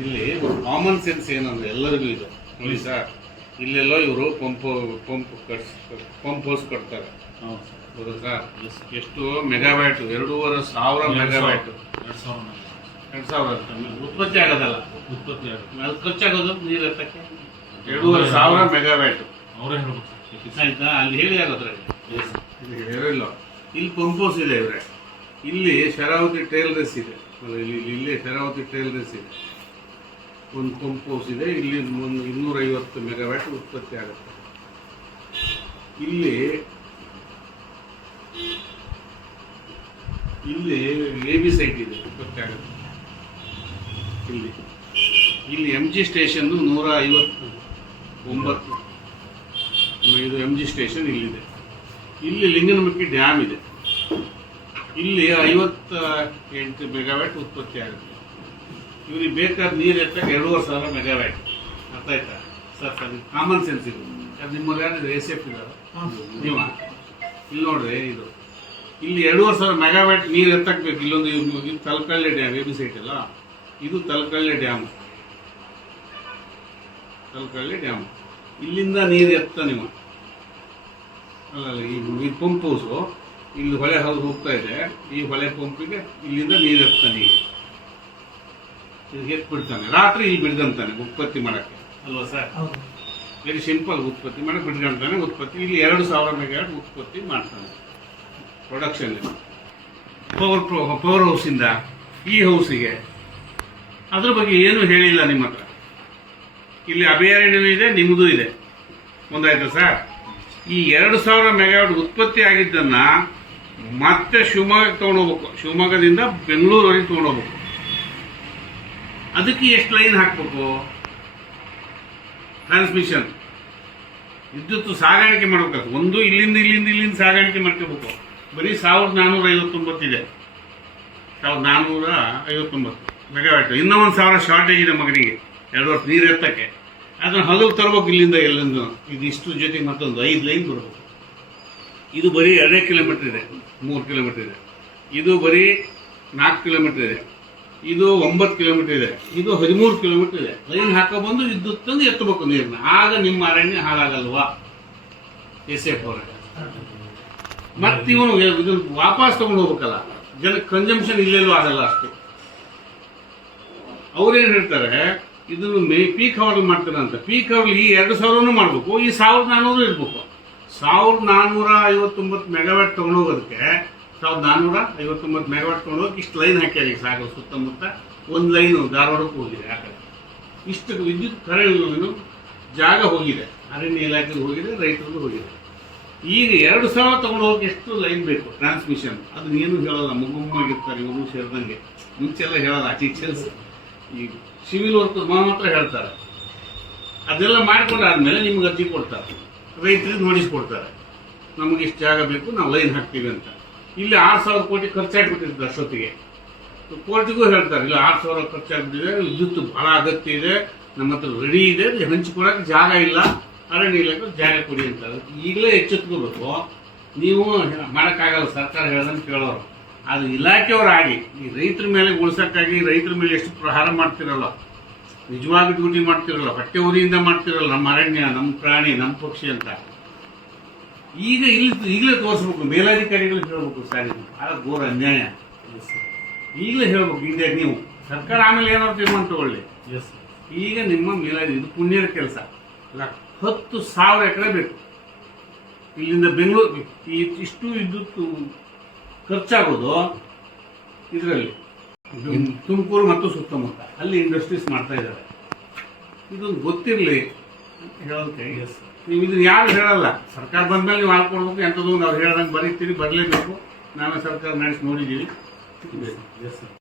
ಇಲ್ಲಿ ಒಂದು common sense ಏನಂದ್ರೆ ಎಲ್ಲರಿಗೂ ಇದೆ. ನೋಡಿ ಸರ್ ಇಲ್ಲೆಲ್ಲೋ ಇವರು pump pump cuts pump house ಕಟ್ತಾರೆ. ಹೌದು ಎಷ್ಟು ಮೆಗಾವ್ಯಾಟ್ ಎರಡೂವರೆ ಸಾವಿರ ಮೆಗಾವ್ಯಾಟ್ ಎರಡು ಸಾವಿರ ಎರಡು ಸಾವಿರ ಉತ್ಪತ್ತಿ ಆಗೋದಲ್ಲ. ಉತ್ಪತ್ತಿ ಆಗೋದು. ಅದು ಖರ್ಚಾಗೋದು ನೀರು ಎತ್ತಕ್ಕೆ. ಎರಡೂವರೆ ಸಾವಿರ ಮೆಗಾವ್ಯಾಟ್ ಅವರೇ ಹೇಳ್ಬೇಕು. ಆಯ್ತಾ? ಅಲ್ಲಿ ಹೇಳಿ ಇಲ್ಲಿ ಹೇಳಿಲ್ಲ ಇಲ್ಲಿ. ಪಂಪ್ ಹೌಸ್ ಇದೆ ಇವ್ರೆ. ಇಲ್ಲಿ ಶರಾವತಿ ಟೈಲರ್ಸ್ ಇದೆ. ಅಲ್ಲ, ಇಲ್ಲಿ ಇಲ್ಲಿ ಶರಾವತಿ ಟೈಲರ್ಸ್ ಇದೆ. ಒಂದು ಪಂಪ್ ಹೌಸ್ ಇದೆ ಇಲ್ಲಿ ಒಂದು ಇನ್ನೂರೈವತ್ತು ಮೆಗಾವ್ಯಾಟ್ ಉತ್ಪತ್ತಿ ಆಗುತ್ತೆ. ಇಲ್ಲಿ ಇಲ್ಲಿ ಎ ಬಿ ಸೈಟ್ ಇದೆ, ಉತ್ಪತ್ತಿ ಆಗುತ್ತೆ. ಇಲ್ಲಿ. ಇಲ್ಲಿ ಎಂ ಜಿ ಸ್ಟೇಷನ್ ನೂರ ಐವತ್ತು ಒಂಬತ್ತು. ಇದು ಎಂ ಜಿ ಸ್ಟೇಷನ್ ಇಲ್ಲಿದೆ. ಇಲ್ಲಿ ಲಿಂಗನಮಕ್ಕಿ ಡ್ಯಾಮ್ ಇದೆ. ಇಲ್ಲಿ ಐವತ್ತ ಎಂಟು ಮೆಗಾವ್ಯಾಟ್ ಉತ್ಪತ್ತಿ ಆಗುತ್ತೆ. ಇವ್ರಿಗೆ ಬೇಕಾದ ನೀರು ಎತ್ತಕ್ಕೆ ಎರಡೂವರೆ ಸಾವಿರ ಮೆಗಾವ್ಯಾಟ್. ಅರ್ಥ ಆಯ್ತಾ? ಸರ್ ಸರ್ ಕಾಮನ್ ಸೆನ್ಸ್ ಇದು. ಅದು ನಿಮ್ಮಲ್ಲಿ ಯಾರಿದೆ ಎ ಸಿ ಎಫ್ ಇದ್ದಾರೆ? ನೀವ? ಇಲ್ಲಿ ನೋಡ್ರಿ ಇದು. ಇಲ್ಲಿ ಎರಡೂವರೆ ಸಾವಿರ ಮೆಗಾವ್ಯಾಟ್ ನೀರು ಎತ್ತಕ್ಕೆ ಬೇಕು. ಇಲ್ಲೊಂದು ಇದು Talakalli dam A B site ಅಲ್ಲ? ಇದು ತಲಕಳ್ಳಿ ಡ್ಯಾಮ್. ತಲಕಳ್ಳಿ ಡ್ಯಾಮ್. ಇಲ್ಲಿಂದ ನೀರು ಎತ್ತ ನೀವು. ಅಲ್ಲ ಅಲ್ಲ, ಈ ಪಂಪ್ ಹೌಸು ಇಲ್ಲಿ ಹೊಳೆ ಹೌದು ಹೋಗ್ತಾ ಇದೆ. ಈ ಹೊಳೆ ಪಂಪಿಗೆ ಇಲ್ಲಿಂದ ನೀರು ಎತ್ತ ಎತ್ ಬಿಡ್ತಾನೆ ರಾತ್ರಿ ಇಲ್ಲಿ ಬಿಡ್ದಂತಾನೆ ಉತ್ಪತ್ತಿ ಮಾಡಕ್ಕೆ. ಅಲ್ವಾ ಸರ್? ವೆರಿ ಸಿಂಪಲ್ ಉತ್ಪತ್ತಿ ಮಾಡಿ ಬಿಡ್ಕೊಂತಾನೆ ಉತ್ಪತ್ತಿ. ಇಲ್ಲಿ ಎರಡು ಸಾವಿರ ಮೆಗಾಟ್ ಉತ್ಪತ್ತಿ ಮಾಡ್ತಾನೆ. ಪ್ರೊಡಕ್ಷನ್ ಪವರ್ ಪವರ್ ಹೌಸಿಂದ ಈ ಹೌಸಿಗೆ ಅದ್ರ ಬಗ್ಗೆ ಏನು ಹೇಳಿಲ್ಲ ನಿಮ್ಮ ಹತ್ರ? ಇಲ್ಲಿ ಅಭಯಾರಣ್ಯನೂ ಇದೆ ನಿಮ್ಮದು ಇದೆ. ಒಂದಾಯ್ತಾ ಸರ್? ಈ ಎರಡು ಸಾವಿರ ಮೆಗಾವಾಟ್ ಉತ್ಪತ್ತಿ ಆಗಿದ್ದನ್ನು ಮತ್ತೆ ಶಿವಮೊಗ್ಗಕ್ಕೆ ತೊಗೊಂಡೋಗ್ಬೇಕು ಶಿವಮೊಗ್ಗದಿಂದ ಬೆಂಗಳೂರವರೆಗೆ ತೊಗೊಂಡೋಗ್ಬೇಕು ಅದಕ್ಕೆ ಎಷ್ಟು ಲೈನ್ ಹಾಕಬೇಕು? ಟ್ರಾನ್ಸ್ಮಿಷನ್ ವಿದ್ಯುತ್ ಸಾಗಾಣಿಕೆ ಮಾಡಬೇಕು. ಒಂದು ಇಲ್ಲಿಂದ ಇಲ್ಲಿಂದ ಇಲ್ಲಿಂದ ಸಾಗಾಣಿಕೆ ಮಾಡ್ಕೋಬೇಕು. ಬರೀ ಸಾವಿರದ ನಾನ್ನೂರ ಐವತ್ತೊಂಬತ್ತಿದೆ ಸಾವಿರದ ನಾನ್ನೂರ ಐವತ್ತೊಂಬತ್ತು ಮೆಗಾವ್ಯಾಟ್. ಇನ್ನೂ ಒಂದು ಸಾವಿರ ಶಾರ್ಟೇಜ್ ಇದೆ ಮಗನಿಗೆ. ಎರಡು ವರ್ಷ ನೀರು ಎತ್ತಕ್ಕೆ. ಅದನ್ನು ಹಲವು ತರಬೇಕು ಇಲ್ಲಿಂದ ಎಲ್ಲಿಂದ. ಇದು ಇಷ್ಟು ಜೊತೆಗೆ ಮತ್ತೊಂದು ಐದು ಲೈನ್ ಬರಬೇಕು. ಇದು ಬರೀ ಎರಡೇ ಕಿಲೋಮೀಟ್ರ್ ಇದೆ. ಮೂರು ಕಿಲೋಮೀಟ್ರ್ ಇದೆ. ಇದು ಬರೀ ನಾಲ್ಕು ಕಿಲೋಮೀಟ್ರ್ ಇದೆ. ಇದು ಒಂಬತ್ತು ಕಿಲೋಮೀಟರ್ ಇದೆ. ಇದು ಹದಿಮೂರು ಕಿಲೋಮೀಟರ್ ಇದೆ. ಲೈನ್ ಹಾಕೊಬಂದು ವಿದ್ಯುತ್ ತಂದು ಎತ್ತಬೇಕು ನೀರನ್ನ ಆಗ ನಿಮ್ಮ ಅರಣ್ಯ ಹಾಳಾಗಲ್ವಾ? ಎಸ್ ಎಫ್ ಅವರ. ಮತ್ತೆ ಇವನು ಇದನ್ನು ವಾಪಸ್ ತಗೊಂಡು ಹೋಗ್ಬೇಕಲ್ಲ. ಜನ ಕನ್ಸಂಪ್ಷನ್ ಇಲ್ಲೆಲ್ಲೂ ಆಗಲ್ಲ ಅಷ್ಟು. ಅವ್ರೇನು ಹೇಳ್ತಾರೆ? ಇದನ್ನು ಮೇ ಪೀಕ್ ಅವರ್ ಮಾಡ್ತಾರೆ ಅಂತ. ಪೀಕ್ ಅವರ್ ಈ ಎರಡು ಸಾವಿರನೂ ಮಾಡಬೇಕು. ಈ ಸಾವಿರದ ನಾನ್ನೂರು ಇರಬೇಕು. ಸಾವಿರದ ನಾನ್ನೂರ ಐವತ್ತೊಂಬತ್ತು ಮೆಗಾವ್ಯಾಟ್ ತೊಗೊಂಡೋಗೋದಕ್ಕೆ ಸಾವಿರದ ನಾನ್ನೂರ ಐವತ್ತೊಂಬತ್ತು ಮೆಗಾವಾಟ್ ತೊಗೊಂಡೋಗಿ ಇಷ್ಟು ಲೈನ್ ಹಾಕ್ಯಾರ ಈಗ ಸಾಗರ ಸುತ್ತಮುತ್ತ. ಒಂದು ಲೈನು ಧಾರವಾಡಕ್ಕೆ ಹೋಗಿದೆ ಆ ಕಡೆ ಇಷ್ಟು ವಿದ್ಯುತ್ ಕರೆಂಟ್ ಜಾಗ ಹೋಗಿದೆ. ಅರಣ್ಯ ಇಲಾಖೆಗೆ ಹೋಗಿದೆ, ರೈತರಿಗೂ ಹೋಗಿದೆ. ಈಗ ಎರಡು ಸಾವಿರ ತಗೊಂಡು ಎಷ್ಟು ಲೈನ್ ಬೇಕು ಟ್ರಾನ್ಸ್ಮಿಷನ್ ಅದು ಏನು ಹೇಳಲ್ಲ ಮುಗುಮ್ಮಾಗಿರ್ತಾರೆ ಇವರು ಸೇರಿದಂಗೆ. ಮುಂಚೆಲ್ಲ ಹೇಳಲ್ಲ, ಆಚೆ ಚೆಲ್ಸ್ ಈ ಸಿವಿಲ್ ವರ್ಕ್ ಮಾತ್ರ ಹೇಳ್ತಾರೆ. ಅದೆಲ್ಲ ಮಾಡ್ಕೊಂಡಾದ್ಮೇಲೆ ನಿಮ್ಗೆ ಅರ್ಜಿ ಕೊಡ್ತಾರೆ. ರೈತರಿಗೆ ನೋಟಿಸ್ ಕೊಡ್ತಾರೆ. ನಮಗೆ ಇಷ್ಟು ಜಾಗ ಬೇಕು, ನಾವು ಲೈನ್ ಹಾಕ್ತೀವಿ ಅಂತ. ಇಲ್ಲಿ ಆರು ಸಾವಿರ ಕೋಟಿ ಖರ್ಚಾಗ್ಬಿಟ್ಟಿರ್ತದೆ ಅಷ್ಟೊತ್ತಿಗೆ. ಕೋರ್ಟಿಗೂ ಹೇಳ್ತಾರೆ, ಇಲ್ಲ, ಆರು ಸಾವಿರ ಖರ್ಚಾಗ್ಬಿಟ್ಟಿದೆ ವಿದ್ಯುತ್ ಬಹಳ ಅಗತ್ಯ ಇದೆ, ನಮ್ಮ ಹತ್ರ ರೆಡಿ ಇದೆ ಹಂಚಿಕೊಳ್ಳೋಕೆ ಜಾಗ ಇಲ್ಲ, ಅರಣ್ಯ ಇಲಾಖೆ ಜಾಗ ಕೊಡಿ ಅಂತ ಈಗಲೇ ಎಚ್ಚೆತ್ಕೋಬೇಕು. ನೀವು ಮಾಡೋಕ್ಕಾಗಲ್ಲ, ಸರ್ಕಾರ ಹೇಳ್ದಂಗೆ ಕೇಳೋರು. ಅದು ಇಲಾಖೆಯವರಾಗಿ, ಈ ರೈತರ ಮೇಲೆ ಉಳಿಸೋಕ್ಕಾಗಿ ರೈತರ ಮೇಲೆ ಎಷ್ಟು ಪ್ರಹಾರ ಮಾಡ್ತಿರಲ್ಲ, ನಿಜವಾಗಿ ಡ್ಯೂಟಿ ಮಾಡ್ತಿರಲ್ಲ, ಹೊಟ್ಟೆ ಉರಿಯಿಂದ ಮಾಡ್ತಿರಲ್ಲ, ನಮ್ಮ ಅರಣ್ಯ, ನಮ್ಮ ಪ್ರಾಣಿ, ನಮ್ಮ ಪಕ್ಷಿ ಅಂತ. ಈಗ ಇಲ್ಲಿ ಈಗಲೇ ತೋರಿಸ್ಬೇಕು ಮೇಲಾಧಿಕಾರಿಗಳು ಹೇಳ್ಬೇಕು ಸರ್ ಇದು ಬಹಳ ಘೋರ ಅನ್ಯಾಯ. ಈಗಲೇ ಹೇಳ್ಬೇಕು ಈಗ ನೀವು. ಸರ್ಕಾರ ಆಮೇಲೆ ಏನಾದ್ರು ತೀರ್ಮಾನ ತಗೊಳ್ಳಿ. ಎಸ್ ಈಗ ನಿಮ್ಮ ಮೇಲಾಧಿ ಇದು ಪುಣ್ಯದ ಕೆಲಸ. ಹತ್ತು ಸಾವಿರ ಎಕರೆ ಬೇಕು. ಇಲ್ಲಿಂದ ಬೆಂಗಳೂರು ಈ ಇಷ್ಟು ವಿದ್ಯುತ್ ಖರ್ಚಾಗೋದು ಇದರಲ್ಲಿ. ತುಮಕೂರು ಮತ್ತು ಸುತ್ತಮುತ್ತ. ಅಲ್ಲಿ ಇಂಡಸ್ಟ್ರೀಸ್ ಮಾಡ್ತಾ ಇದ್ದಾರೆ. ಇದೊಂದು ಗೊತ್ತಿರಲಿ ಎಸ್ ನೀವು ಇದನ್ನ ಯಾರು ಹೇಳಲ್ಲ. ಸರ್ಕಾರ ಬಂದ್ಮೇಲೆ ನೀವು ಹಾಕೊಡ್ಬೇಕು ಎಂಥದ್ದು ನಾವು ಹೇಳ್ದಂಗೆ ಬರೀತೀರಿ ಬರಲೇಬೇಕು. ನಾನು ಸರ್ಕಾರ ನಡೆಸಿ ನೋಡಿದ್ದೀವಿ. ಎಸ್